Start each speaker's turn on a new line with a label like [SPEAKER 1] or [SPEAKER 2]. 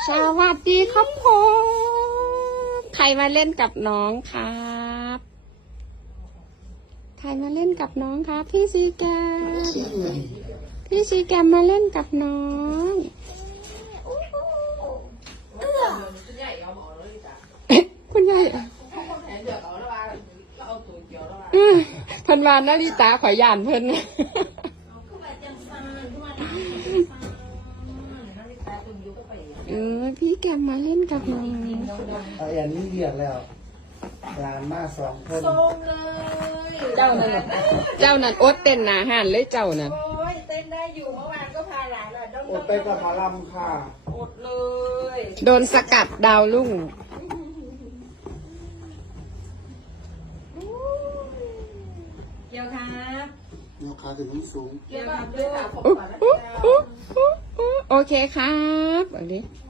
[SPEAKER 1] สวัสดีครับผมใครมาเล่นกับน้องครับใครมาเล่นกับน้องครับพี่ซีแกมพี่ซีแกมมาเล่นกับน้องคุณยายเพิ่นวานนาฬิตาข่อยย่านเพิ่นพี่แกมมาเล่นกับน้อง
[SPEAKER 2] อย่างนี้เรียกแล้วร้านมา2 คน
[SPEAKER 3] ส้มเลย
[SPEAKER 1] เจ้านั่นอดเต้นหนาหันเลยเจ้านั่น
[SPEAKER 3] โอ้ยเต้นได้อยู่เมื่อวานก็พาหลานอ่ะ
[SPEAKER 2] อดไปกับหมอลำค่ะ
[SPEAKER 3] อดเลย
[SPEAKER 1] โดนสกัดดาวรุ่ง
[SPEAKER 3] เกี่ยวครับ
[SPEAKER 2] ยกขาถึงสูง
[SPEAKER 3] เกี่ยวกับด้วยค่ะผมก่อนนะ
[SPEAKER 1] โอเคครับอันนี้